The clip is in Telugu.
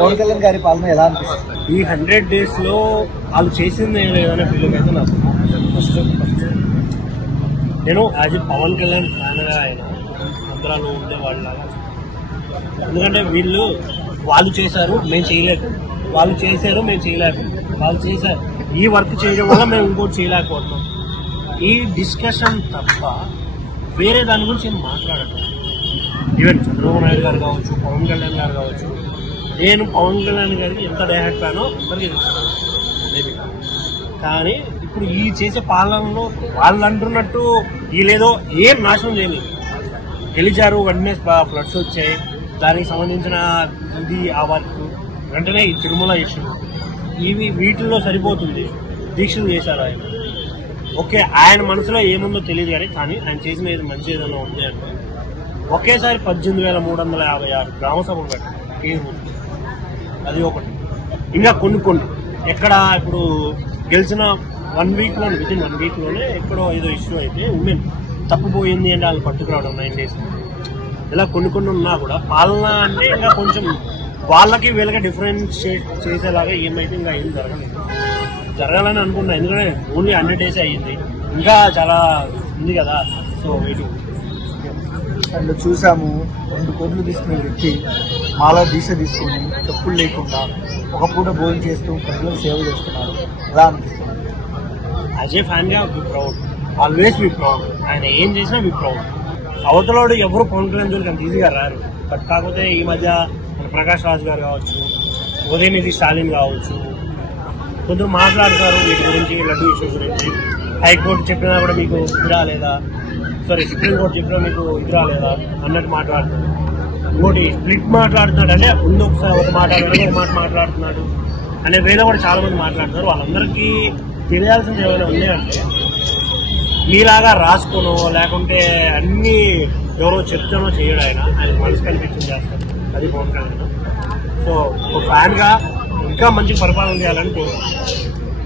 పవన్ కళ్యాణ్ గారి పాలన ఎలా అనిపిస్తుంది? ఈ 100 days లో వాళ్ళు చేసింది ఏదైనా ఫీలింగ్ అయితే నాకు ఫస్ట్ నేను యాజ్ ఎ పవన్ కళ్యాణ్ ఫ్యాన్గా ఆయన ఆంధ్రాలో ఉండే వాళ్ళలాగా. ఎందుకంటే వాళ్ళు చేశారు మేము చేయలేదు, వాళ్ళు చేశారు మేము చేయలేక, వాళ్ళు చేశారు ఈ వర్క్ చేయడం వల్ల మేము ఇంకోటి చేయలేకపోతున్నాం. ఈ డిస్కషన్ తప్ప వేరే దాని గురించి నేను మాట్లాడతాను. ఈవెన్ చంద్రబాబు నాయుడు గారు కావచ్చు, పవన్ కళ్యాణ్ గారు కావచ్చు. నేను పవన్ కళ్యాణ్ గారికి ఎంత డైరెక్ట్ ఫ్యానో అందరికీ తెలుసు మేబీ. కానీ ఇప్పుడు ఈ చేసే పాలనలో వాళ్ళు అంటున్నట్టు వీళ్ళేదో ఏం నాశనం చేయలేదు. గెలిచారు, వెంటనే ఫ్లడ్స్ వచ్చాయి, దానికి సంబంధించిన ఇది ఆ వర్క్ వెంటనే ఈ తిరుమల ఇష్యూ వీటిల్లో సరిపోతుంది. దీక్షలు చేశారు ఆయన. ఓకే, ఆయన మనసులో ఏముందో తెలియదు కానీ ఆయన చేసిన ఏది మంచి ఏదైనా ఉంది అంటే ఒకేసారి 18,356 గ్రామ సభలు పెట్టారు. అది ఒకటి. ఇంకా కొన్ని ఎక్కడ ఇప్పుడు గెలిచిన 1 week లోనే, వితిన్ 1 week లోనే ఎక్కడో ఏదో ఇష్యూ అయితే ఉమెన్ తప్పిపోయింది అంటే వాళ్ళు పట్టుకురావడం 9 days. ఇలా కొన్ని ఉన్నా కూడా పాలన అంటే ఇంకా కొంచెం వాళ్ళకి వీళ్ళకి డిఫరెన్షియేట్ చేసేలాగా ఏమైతే ఇంకా ఏం జరగాలని అనుకున్నా. ఎందుకంటే ఓన్లీ 100 days అయ్యింది, ఇంకా చాలా ఉంది కదా. So waiting. అండ్ చూసాము 2 కోట్లు తీసుకునే వ్యక్తి మాలా దీక్ష తీసుకుని చెప్పులు లేకుండా ఒక పూట భోజనం చేస్తూ ప్రజలకు సేవ చేస్తున్నారు. ఎలా అనిపిస్తుంది? యాజ్ ఏ ఫ్యాన్ గా be proud, always be proud. ఆయన ఏం చేసినా బి ప్రౌడ్. అవతలోడు ఎవరు పవన్ కళ్యాణ్ జోలికి అంత ఈజీగా రారు. బట్ కాకపోతే ఈ మధ్య ప్రకాష్ రాజ్ గారు కావచ్చు, ఉదయనిధి స్టాలిన్ కావచ్చు, కొంచెం మాట్లాడతారు వీటి గురించి, లడ్డు ఇష్యూ గురించి. హైకోర్టు చెప్పినా కూడా మీకు ఇది రాలేదా, సుప్రీంకోర్టు చెప్పినా మీకు ఇది రాలేదా అన్నట్టు మాట్లాడుతారు. ఇంకోటి స్ప్లిట్ మాట్లాడుతున్నాడు అంటే ముందు ఒకసారి ఒక మాట మాట్లాడుతున్నాడు అనే వేలో కూడా చాలా మంది మాట్లాడుతున్నారు. వాళ్ళందరికీ తెలియాల్సింది ఏమైనా ఉంది అంటే మీలాగా రాసుకోనో లేకుంటే అన్ని ఎవరో చెప్తానో చేయడు. ఆయన మనసు కనిపించింది చేస్తారు. అది పవన్ కళ్యాణ్. సో ఒక ఫ్యాన్ గా ఇంకా మంచి పరిపాలన చేయాలని కోరుకుంటున్నాను.